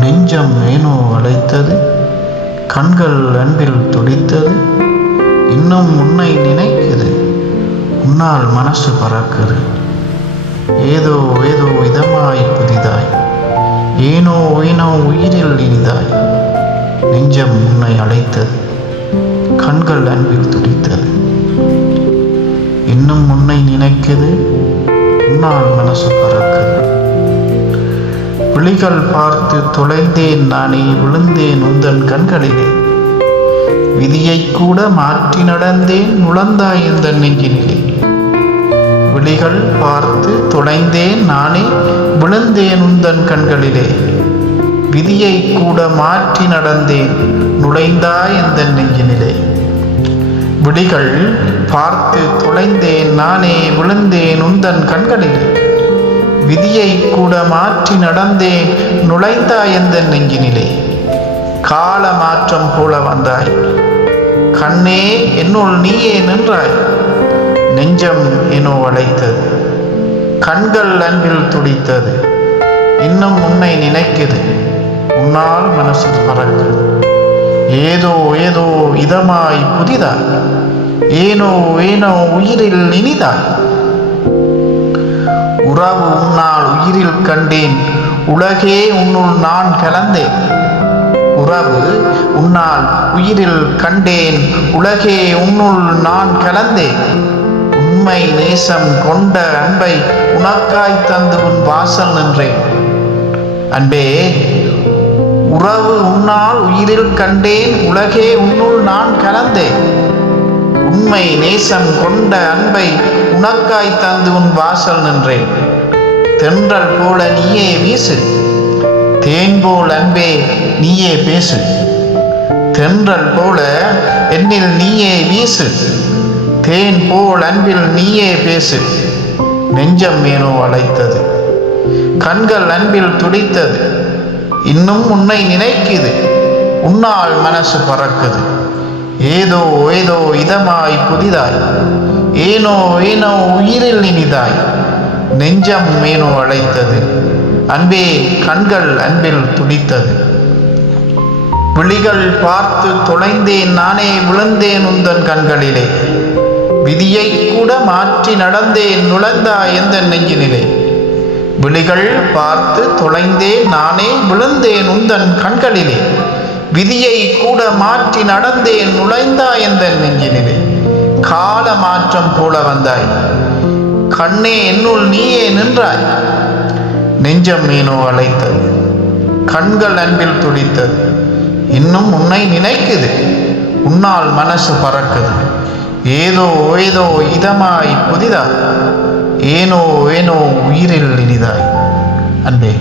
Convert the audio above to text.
நெஞ்சம் ஏனோ அழைத்தது, கண்கள் அன்பில் துடித்தது. இன்னும் உன்னை நினைக்குது, உன்னால் மனசு பறக்குது. ஏதோ ஏதோ இதமாய் புதிதாய், ஏனோ ஏனோ உயிரில் இனிதாய். நெஞ்சம் உன்னை அழைத்தது, கண்கள் அன்பில் துடித்தது. இன்னும் உன்னை நினைக்குது, உன்னால் மனசு பறக்குது. விழிகள் பார்த்து தொலைந்தேன் நானே, விழுந்தேன் உந்தன் கண்களிலே. விதியை கூட மாற்றி நடந்தேன், நுழைந்தாய் இந்த நெஞ்சினிலே. விழிகள் பார்த்து தொலைந்தேன் நானே, விழுந்தேன் உந்தன் கண்களிலே. விதியை கூட மாற்றி நடந்தேன், நுழைந்தாய் இந்த நெஞ்சினிலே. விழிகள் பார்த்து தொலைந்தேன் நானே, விழுந்தேன் உந்தன் கண்களிலே. விதியை கூட மாற்றி நடந்தேன், நுழைந்தாய் எந்த நெஞ்சினிலே. கால மாற்றம் போல வந்தாய், கண்ணே என்னுள் நீயே நின்றாய். நெஞ்சம் எனோ அழைத்தது, கண்கள் அன்பில் துடித்தது. இன்னும் உன்னை நினைக்குது, உன்னால் மனசு பறக்குது. ஏதோ ஏதோ இதமாய் புதிதாய், ஏனோ ஏனோ உயிரில் இனிதாய். உறவு உன்னால் உயிரில் கண்டேன், உலகே உன்னுள் நான் கலந்தேன். உறவு உன்னால் உயிரில் கண்டேன், உலகே உன்னுள் நான் கலந்தேன். உண்மை நேசம் கொண்ட அன்பை உனக்காய் தந்து உன் வாசல் நின்றேன். அன்பே, உறவு உன்னால் உயிரில் கண்டேன், உலகே உன்னுள் நான் கலந்தேன். உண்மை நேசம் கொண்ட அன்பை உனக்காய் தந்து உன் வாசல் நின்றேன். தென்றல் போல நீயே வீசு, தேன் போல் அன்பே நீயே பேசு. தென்றல் போல என்னில் நீயே வீசு, தேன் போல் அன்பில் நீயே பேசு. நெஞ்சம் ஏனோ அழைத்தது, கண்கள் அன்பில் துடித்தது. இன்னும் உன்னை நினைக்குது, உன்னால் மனசு பறக்குது. ஏதோ ஏதோ இதமாய் புதிதாய், ஏனோ ஏனோ உயிரில் இனிதாய். நெஞ்சம் ஏனோ அழைத்தது, அன்பே கண்கள் அன்பில் துடித்தது. விழிகள் பார்த்து தொலைந்தேன் நானே, விழுந்தேன் உந்தன் கண்களிலே. விதியை கூட மாற்றி நடந்தேன், நுழைந்தாய் எந்த நெஞ்சினிலே. விழிகள் பார்த்து தொலைந்தேன் நானே, விழுந்தேன் உந்தன் கண்களிலே. விதியை கூட மாற்றி நடந்தேன், நுழைந்தாய் எந்த நெஞ்சினிலே. கால மாற்றம் போல வந்தாய், கண்ணே என்னுள் நீயே நின்றாய். நெஞ்சம் ஏனோ அழைத்தது, கண்கள் அன்பில் துடித்தது. இன்னும் உன்னை நினைக்குது, உன்னால் மனசு பறக்குது. ஏதோ ஏதோ இதமாய் புதிதாய், ஏனோ ஏனோ உயிரில் இனிதாய். அன்பே.